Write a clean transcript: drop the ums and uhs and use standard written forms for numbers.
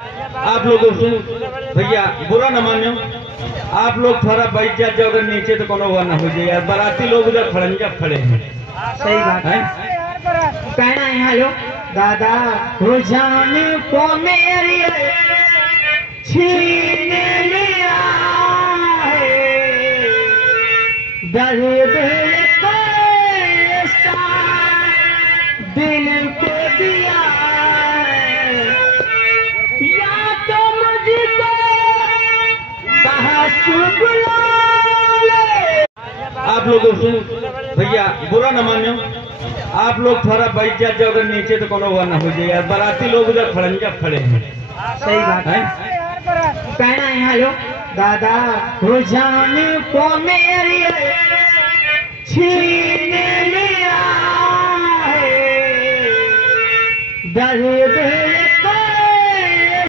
आप लोगों से भैया बुरा न मानो, आप लोग थोड़ा बैठ जाते अगर नीचे तो कोनो हुआ ना हो जाए यार। बाराती लोग उधर खड़ंजा खड़े हैं। सही बात है। कहना है हेलो दादा हो जाने को मेरी छीन लिया है, दर्द दिल को दिया है, या तो मुझको आप लोगों से भैया बुरा न मानो, आप लोग थोड़ा बैठ जाते अगर नीचे तो कोनो हुआ ना हो जाए यार। बाराती लोग उधर खड़ंजा खड़े हैं। सही बात है। कहना है हेलो दादा हो जाने को मेरी छीन लिया है, दर्द